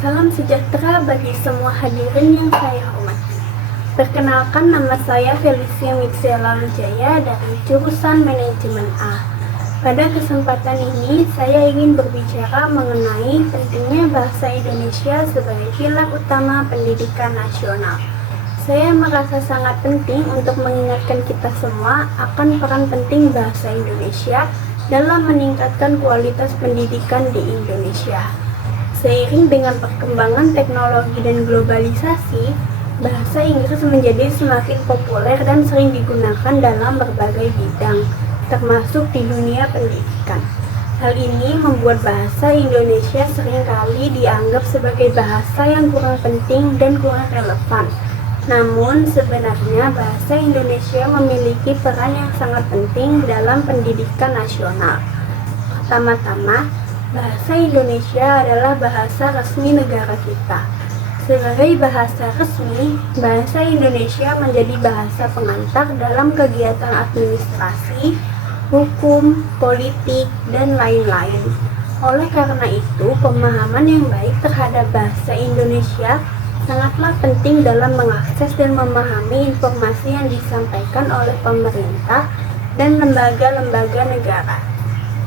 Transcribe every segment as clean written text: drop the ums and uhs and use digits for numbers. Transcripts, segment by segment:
Salam sejahtera bagi semua hadirin yang saya hormati. Perkenalkan, nama saya Felicia Mixela Wijaya dari jurusan Manajemen A. Pada kesempatan ini, saya ingin berbicara mengenai pentingnya bahasa Indonesia sebagai pilar utama pendidikan nasional. Saya merasa sangat penting untuk mengingatkan kita semua akan peran penting bahasa Indonesia dalam meningkatkan kualitas pendidikan di Indonesia. Seiring dengan perkembangan teknologi dan globalisasi, bahasa Inggris menjadi semakin populer dan sering digunakan dalam berbagai bidang, termasuk di dunia pendidikan. Hal ini membuat bahasa Indonesia seringkali dianggap sebagai bahasa yang kurang penting dan kurang relevan. Namun, sebenarnya bahasa Indonesia memiliki peran yang sangat penting dalam pendidikan nasional. Pertama-tama, bahasa Indonesia adalah bahasa resmi negara kita. Sebagai bahasa resmi, bahasa Indonesia menjadi bahasa pengantar dalam kegiatan administrasi, hukum, politik, dan lain-lain. Oleh karena itu, pemahaman yang baik terhadap bahasa Indonesia sangatlah penting dalam mengakses dan memahami informasi yang disampaikan oleh pemerintah dan lembaga-lembaga negara.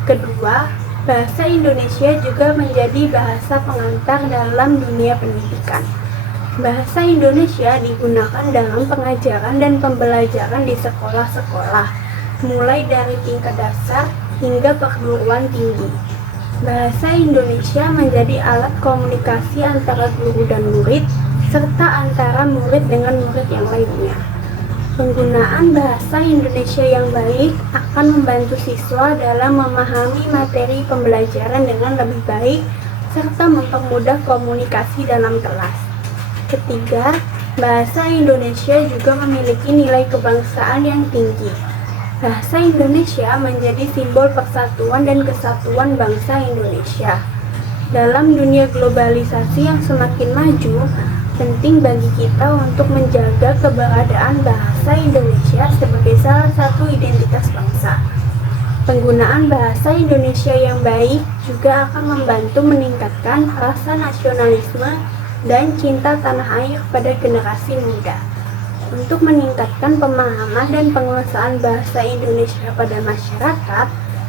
Kedua, bahasa Indonesia juga menjadi bahasa pengantar dalam dunia pendidikan. Bahasa Indonesia digunakan dalam pengajaran dan pembelajaran di sekolah-sekolah, mulai dari tingkat dasar hingga perguruan tinggi. Bahasa Indonesia menjadi alat komunikasi antara guru dan murid, serta antara murid dengan murid yang lainnya. Penggunaan bahasa Indonesia yang baik akan membantu siswa dalam memahami materi pembelajaran dengan lebih baik serta mempermudah komunikasi dalam kelas. Ketiga, bahasa Indonesia juga memiliki nilai kebangsaan yang tinggi. Bahasa Indonesia menjadi simbol persatuan dan kesatuan bangsa Indonesia. Dalam dunia globalisasi yang semakin maju, penting bagi kita untuk menjaga keberadaan bahasa Indonesia sebagai salah satu identitas bangsa. Penggunaan bahasa Indonesia yang baik juga akan membantu meningkatkan rasa nasionalisme dan cinta tanah air pada generasi muda. Untuk meningkatkan pemahaman dan penguasaan bahasa Indonesia pada masyarakat,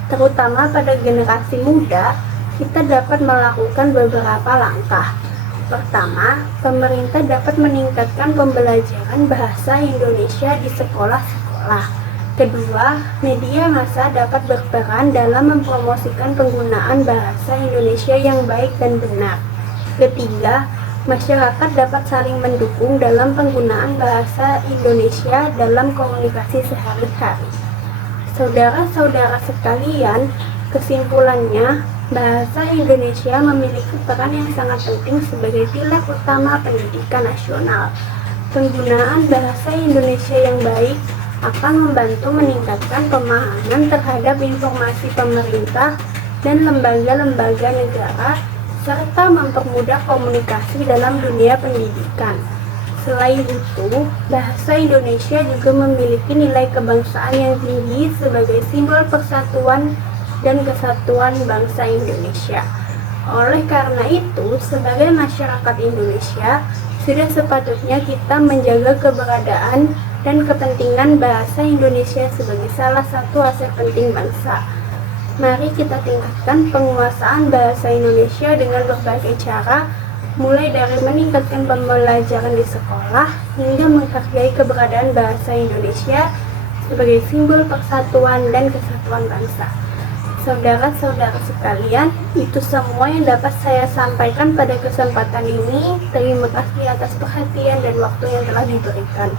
terutama pada generasi muda, kita dapat melakukan beberapa langkah. Pertama, pemerintah dapat meningkatkan pembelajaran bahasa Indonesia di sekolah-sekolah. Kedua, media massa dapat berperan dalam mempromosikan penggunaan bahasa Indonesia yang baik dan benar. Ketiga, masyarakat dapat saling mendukung dalam penggunaan bahasa Indonesia dalam komunikasi sehari-hari. Saudara-saudara sekalian, kesimpulannya, bahasa Indonesia memiliki peran yang sangat penting sebagai pilar utama pendidikan nasional. Penggunaan bahasa Indonesia yang baik akan membantu meningkatkan pemahaman terhadap informasi pemerintah dan lembaga-lembaga negara, serta mempermudah komunikasi dalam dunia pendidikan. Selain itu, bahasa Indonesia juga memiliki nilai kebangsaan yang tinggi sebagai simbol persatuan dan kesatuan bangsa Indonesia. Oleh karena itu, sebagai masyarakat Indonesia, sudah sepatutnya kita menjaga keberadaan dan kepentingan bahasa Indonesia sebagai salah satu aset penting bangsa. Mari kita tingkatkan penguasaan bahasa Indonesia dengan berbagai cara, mulai dari meningkatkan pembelajaran di sekolah hingga menghargai keberadaan bahasa Indonesia sebagai simbol persatuan dan kesatuan bangsa. Saudara-saudara sekalian, itu semua yang dapat saya sampaikan pada kesempatan ini. Terima kasih atas perhatian dan waktu yang telah diberikan.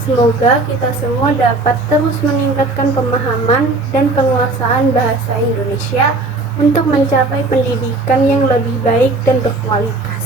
Semoga kita semua dapat terus meningkatkan pemahaman dan penguasaan bahasa Indonesia untuk mencapai pendidikan yang lebih baik dan berkualitas.